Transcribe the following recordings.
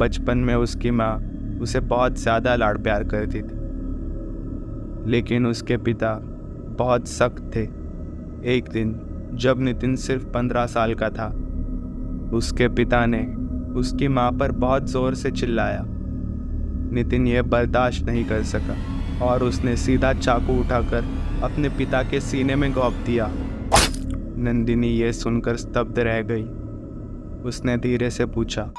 बचपन में उसकी माँ उसे बहुत ज़्यादा लाड़ प्यार करती थी, लेकिन उसके पिता बहुत सख्त थे। एक दिन जब नितिन सिर्फ 15 साल का था, उसके पिता ने उसकी माँ पर बहुत ज़ोर से चिल्लाया। नितिन यह बर्दाश्त नहीं कर सका और उसने सीधा चाकू उठाकर अपने पिता के सीने में घोंप दिया। नंदिनी ये सुनकर स्तब्ध रह गई। उसने धीरे से पूछा,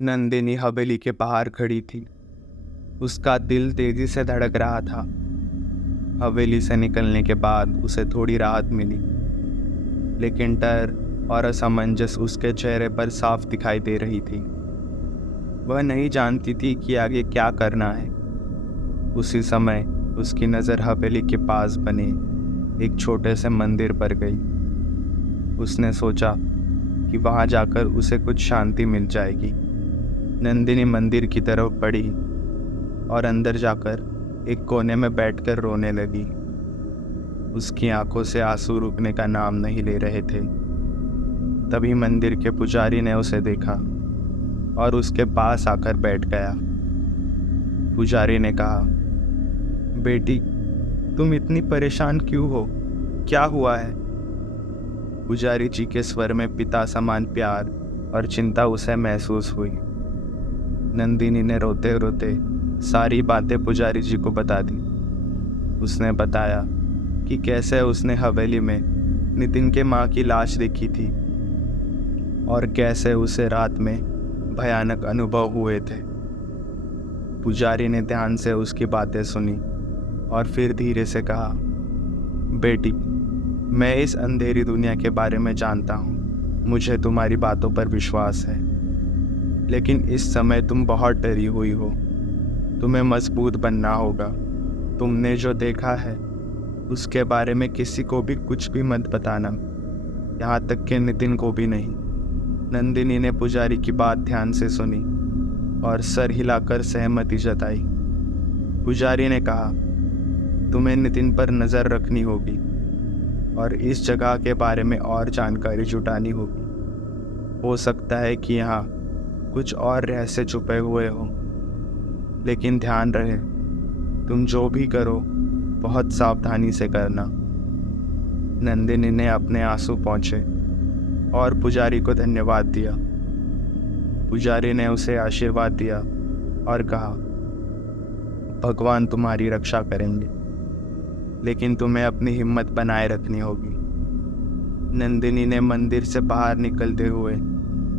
नंदिनी हवेली के बाहर खड़ी थी। उसका दिल तेजी से धड़क रहा था। हवेली से निकलने के बाद उसे थोड़ी राहत मिली, लेकिन डर और असमंजस उसके चेहरे पर साफ दिखाई दे रही थी। वह नहीं जानती थी कि आगे क्या करना है। उसी समय उसकी नज़र हवेली के पास बने एक छोटे से मंदिर पर गई। उसने सोचा कि वहाँ जाकर उसे कुछ शांति मिल जाएगी। नंदिनी मंदिर की तरफ बढ़ी और अंदर जाकर एक कोने में बैठकर रोने लगी। उसकी आंखों से आंसू रुकने का नाम नहीं ले रहे थे। तभी मंदिर के पुजारी ने उसे देखा और उसके पास आकर बैठ गया। पुजारी ने कहा, बेटी, तुम इतनी परेशान क्यों हो? क्या हुआ है? पुजारी जी के स्वर में पिता समान प्यार और चिंता उसे महसूस हुई। नंदिनी ने रोते रोते सारी बातें पुजारी जी को बता दी। उसने बताया कि कैसे उसने हवेली में नितिन के माँ की लाश देखी थी और कैसे उसे रात में भयानक अनुभव हुए थे। पुजारी ने ध्यान से उसकी बातें सुनी और फिर धीरे से कहा, बेटी, मैं इस अंधेरी दुनिया के बारे में जानता हूँ। मुझे तुम्हारी बातों पर विश्वास है, लेकिन इस समय तुम बहुत डरी हुई हो। तुम्हें मजबूत बनना होगा। तुमने जो देखा है उसके बारे में किसी को भी कुछ भी मत बताना, यहाँ तक कि नितिन को भी नहीं। नंदिनी ने पुजारी की बात ध्यान से सुनी और सर हिलाकर सहमति जताई। पुजारी ने कहा, तुम्हें नितिन पर नज़र रखनी होगी और इस जगह के बारे में और जानकारी जुटानी होगी। हो सकता है कि यहाँ कुछ और रहस्य छुपे हुए हो, लेकिन ध्यान रहे, तुम जो भी करो बहुत सावधानी से करना। नंदिनी ने अपने आंसू पोंछे और पुजारी को धन्यवाद दिया। पुजारी ने उसे आशीर्वाद दिया और कहा, भगवान तुम्हारी रक्षा करेंगे, लेकिन तुम्हें अपनी हिम्मत बनाए रखनी होगी। नंदिनी ने मंदिर से बाहर निकलते हुए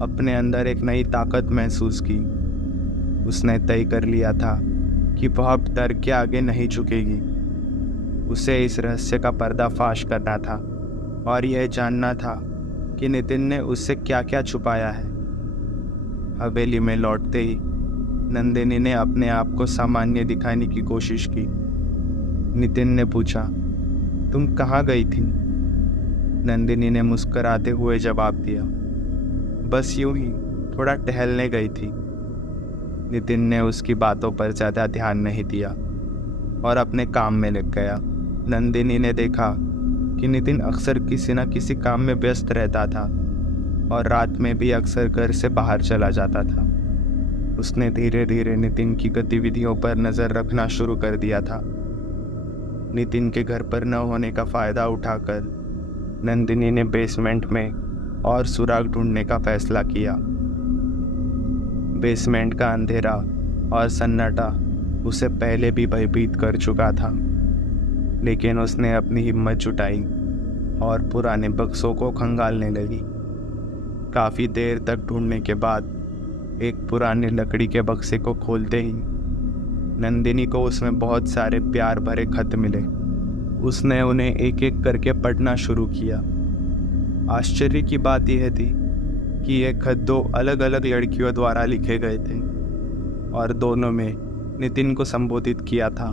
अपने अंदर एक नई ताकत महसूस की। उसने तय कर लिया था कि वह अब डर के आगे नहीं झुकेगी। उसे इस रहस्य का पर्दाफाश करना था और यह जानना था कि नितिन ने उससे क्या क्या छुपाया है। हवेली में लौटते ही नंदिनी ने अपने आप को सामान्य दिखाने की कोशिश की। नितिन ने पूछा, तुम कहाँ गई थी? नंदिनी ने मुस्कुराते हुए जवाब दिया, बस यूं ही थोड़ा टहलने गई थी। नितिन ने उसकी बातों पर ज़्यादा ध्यान नहीं दिया और अपने काम में लग गया। नंदिनी ने देखा कि नितिन अक्सर किसी न किसी काम में व्यस्त रहता था और रात में भी अक्सर घर से बाहर चला जाता था। उसने धीरे धीरे नितिन की गतिविधियों पर नज़र रखना शुरू कर दिया था। नितिन के घर पर न होने का फ़ायदा उठाकर नंदिनी ने बेसमेंट में और सुराग ढूंढने का फैसला किया। बेसमेंट का अंधेरा और सन्नाटा उसे पहले भी भयभीत कर चुका था, लेकिन उसने अपनी हिम्मत जुटाई और पुराने बक्सों को खंगालने लगी। काफ़ी देर तक ढूंढने के बाद एक पुराने लकड़ी के बक्से को खोलते ही नंदिनी को उसमें बहुत सारे प्यार भरे खत मिले। उसने उन्हें एक एक करके पढ़ना शुरू किया। आश्चर्य की बात यह थी कि ये खत 2 अलग अलग लड़कियों द्वारा लिखे गए थे और दोनों में नितिन को संबोधित किया था।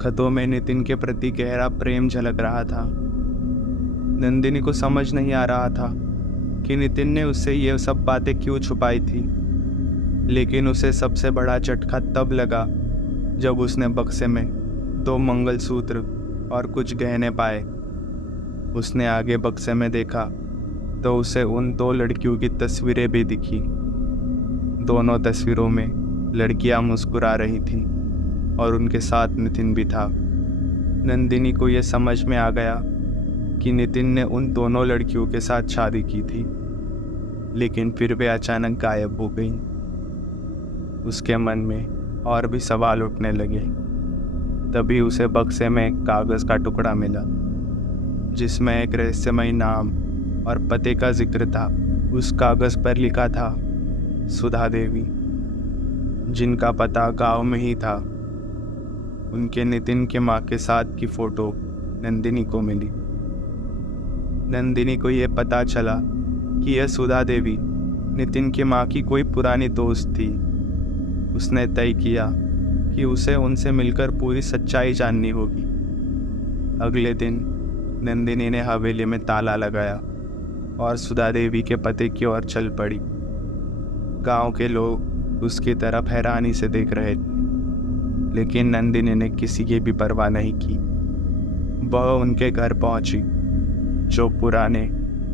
खतों में नितिन के प्रति गहरा प्रेम झलक रहा था। नंदिनी को समझ नहीं आ रहा था कि नितिन ने उससे ये सब बातें क्यों छुपाई थी, लेकिन उसे सबसे बड़ा झटका तब लगा जब उसने बक्से में 2 मंगलसूत्र और कुछ गहने पाए। उसने आगे बक्से में देखा तो उसे उन 2 लड़कियों की तस्वीरें भी दिखी। दोनों तस्वीरों में लड़कियां मुस्कुरा रही थीं और उनके साथ नितिन भी था। नंदिनी को यह समझ में आ गया कि नितिन ने उन दोनों लड़कियों के साथ शादी की थी, लेकिन फिर वे अचानक गायब हो गईं। उसके मन में और भी सवाल उठने लगे। तभी उसे बक्से में एक कागज़ का टुकड़ा मिला जिसमें एक रहस्यमय नाम और पते का जिक्र था। उस कागज़ पर लिखा था सुधा देवी, जिनका पता गांव में ही था। उनके नितिन के माँ के साथ की फ़ोटो नंदिनी को मिली। नंदिनी को यह पता चला कि यह सुधा देवी नितिन की माँ की कोई पुरानी दोस्त थी। उसने तय किया कि उसे उनसे मिलकर पूरी सच्चाई जाननी होगी। अगले दिन नंदिनी ने हवेली में ताला लगाया और सुधा देवी के पते की ओर चल पड़ी। गांव के लोग उसकी तरफ हैरानी से देख रहे थे, लेकिन नंदिनी ने किसी की भी परवाह नहीं की। वह उनके घर पहुंची, जो पुराने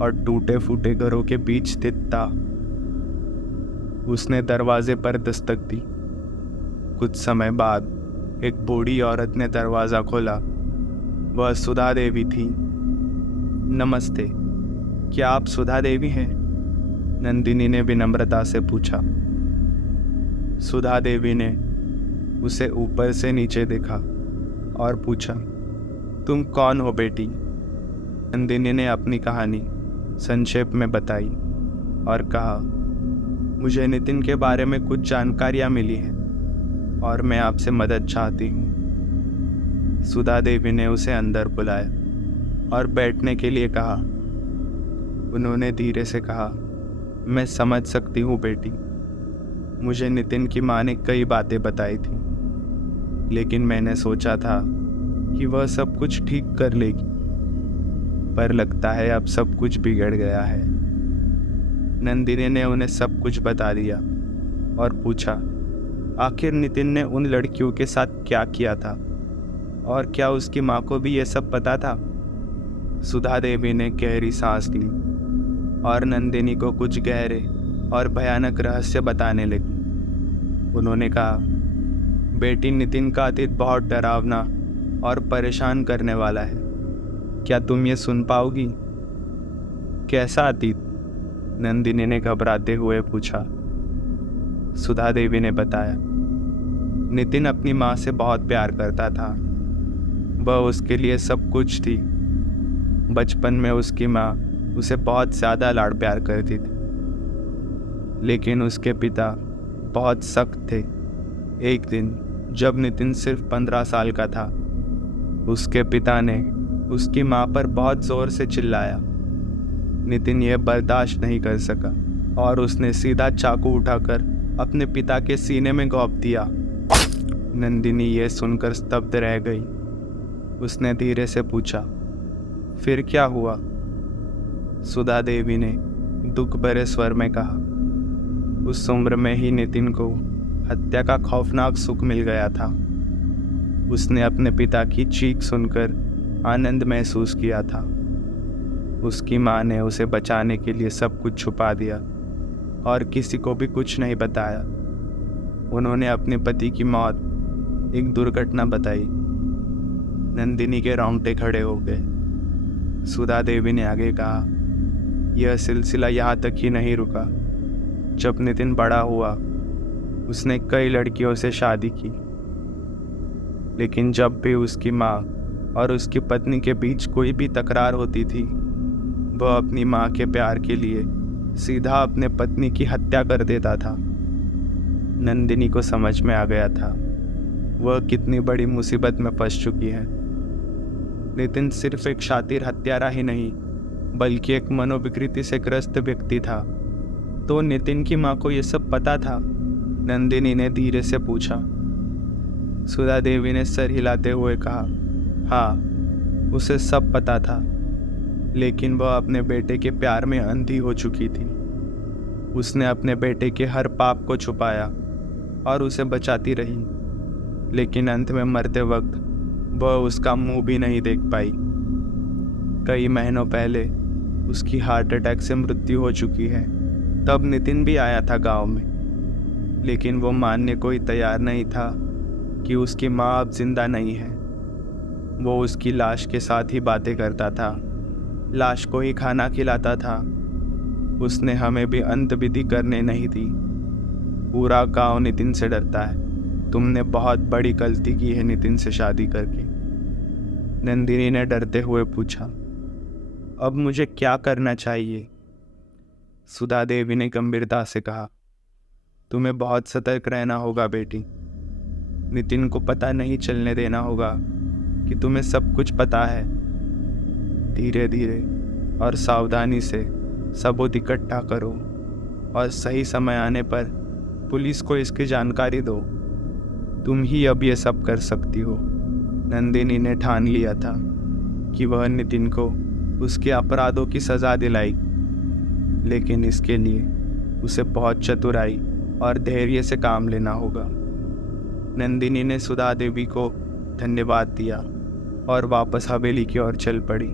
और टूटे फूटे घरों के बीच स्थित था। उसने दरवाजे पर दस्तक दी। कुछ समय बाद एक बूढ़ी औरत ने दरवाज़ा खोला। वह सुधा देवी थी। नमस्ते, क्या आप सुधा देवी हैं? नंदिनी ने विनम्रता से पूछा। सुधा देवी ने उसे ऊपर से नीचे देखा और पूछा, तुम कौन हो बेटी? नंदिनी ने अपनी कहानी संक्षेप में बताई और कहा, मुझे नितिन के बारे में कुछ जानकारियां मिली हैं और मैं आपसे मदद चाहती हूँ। सुधा देवी ने उसे अंदर बुलाया और बैठने के लिए कहा। उन्होंने धीरे से कहा, मैं समझ सकती हूँ बेटी, मुझे नितिन की माँ ने कई बातें बताई थी, लेकिन मैंने सोचा था कि वह सब कुछ ठीक कर लेगी, पर लगता है अब सब कुछ बिगड़ गया है। नंदिनी ने उन्हें सब कुछ बता दिया और पूछा, आखिर नितिन ने उन लड़कियों के साथ क्या किया था और क्या उसकी माँ को भी यह सब पता था? सुधा देवी ने गहरी सांस ली और नंदिनी को कुछ गहरे और भयानक रहस्य बताने लगी। उन्होंने कहा, बेटी, नितिन का अतीत बहुत डरावना और परेशान करने वाला है। क्या तुम ये सुन पाओगी? कैसा अतीत? नंदिनी ने घबराते हुए पूछा। सुधा देवी ने बताया, नितिन अपनी माँ से बहुत प्यार करता था। वह उसके लिए सब कुछ थी। बचपन में उसकी माँ उसे बहुत ज़्यादा लाड़ प्यार करती थी, लेकिन उसके पिता बहुत सख्त थे। एक दिन जब नितिन सिर्फ 15 साल का था, उसके पिता ने उसकी माँ पर बहुत ज़ोर से चिल्लाया। नितिन यह बर्दाश्त नहीं कर सका और उसने सीधा चाकू उठाकर अपने पिता के सीने में घोंप दिया। नंदिनी यह सुनकर स्तब्ध रह गई। उसने धीरे से पूछा, फिर क्या हुआ? सुधा देवी ने दुख भरे स्वर में कहा, उस उम्र में ही नितिन को हत्या का खौफनाक सुख मिल गया था। उसने अपने पिता की चीख सुनकर आनंद महसूस किया था। उसकी माँ ने उसे बचाने के लिए सब कुछ छुपा दिया और किसी को भी कुछ नहीं बताया। उन्होंने अपने पति की मौत एक दुर्घटना बताई। नंदिनी के रोंगटे खड़े हो गए। सुधा देवी ने आगे कहा, यह सिलसिला यहाँ तक ही नहीं रुका। जब नितिन बड़ा हुआ, उसने कई लड़कियों से शादी की, लेकिन जब भी उसकी माँ और उसकी पत्नी के बीच कोई भी तकरार होती थी, वह अपनी माँ के प्यार के लिए सीधा अपने पत्नी की हत्या कर देता था। नंदिनी को समझ में आ गया था वह कितनी बड़ी मुसीबत में फंस चुकी है। नितिन सिर्फ एक शातिर हत्यारा ही नहीं, बल्कि एक मनोविकृति से ग्रस्त व्यक्ति था। तो नितिन की माँ को यह सब पता था? नंदिनी ने धीरे से पूछा। सुधा देवी ने सर हिलाते हुए कहा, हाँ, उसे सब पता था, लेकिन वह अपने बेटे के प्यार में अंधी हो चुकी थी। उसने अपने बेटे के हर पाप को छुपाया और उसे बचाती रही, लेकिन अंत में मरते वक्त वह उसका मुंह भी नहीं देख पाई। कई महीनों पहले उसकी हार्ट अटैक से मृत्यु हो चुकी है। तब नितिन भी आया था गांव में, लेकिन वो मानने को ही तैयार नहीं था कि उसकी माँ अब जिंदा नहीं है। वो उसकी लाश के साथ ही बातें करता था, लाश को ही खाना खिलाता था। उसने हमें भी अंतविधि करने नहीं दी। पूरा गांव नितिन से डरता है। तुमने बहुत बड़ी गलती की है नितिन से शादी करके। नंदिनी ने डरते हुए पूछा। अब मुझे क्या करना चाहिए? सुधा देवी ने गंभीरता से कहा, तुम्हें बहुत सतर्क रहना होगा बेटी। नितिन को पता नहीं चलने देना होगा कि तुम्हें सब कुछ पता है। धीरे धीरे और सावधानी से सबूत इकट्ठा करो और सही समय आने पर पुलिस को इसकी जानकारी दो। तुम ही अब ये सब कर सकती हो। नंदिनी ने ठान लिया था कि वह नितिन को उसके अपराधों की सजा दिलाएगी, लेकिन इसके लिए उसे बहुत चतुराई और धैर्य से काम लेना होगा। नंदिनी ने सुधा देवी को धन्यवाद दिया और वापस हवेली की ओर चल पड़ी।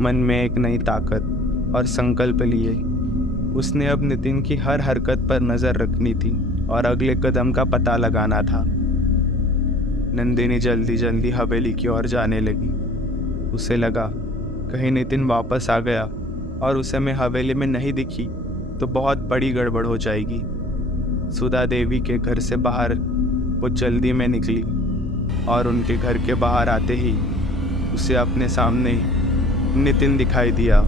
मन में एक नई ताकत और संकल्प लिए उसने अब नितिन की हर हरकत पर नज़र रखनी थी और अगले कदम का पता लगाना था। नंदिनी जल्दी जल्दी हवेली की ओर जाने लगी। उसे लगा कहीं नितिन वापस आ गया और उसे मैं हवेली में नहीं दिखी तो बहुत बड़ी गड़बड़ हो जाएगी। सुधा देवी के घर से बाहर वो जल्दी में निकली और उनके घर के बाहर आते ही उसे अपने सामने नितिन दिखाई दिया।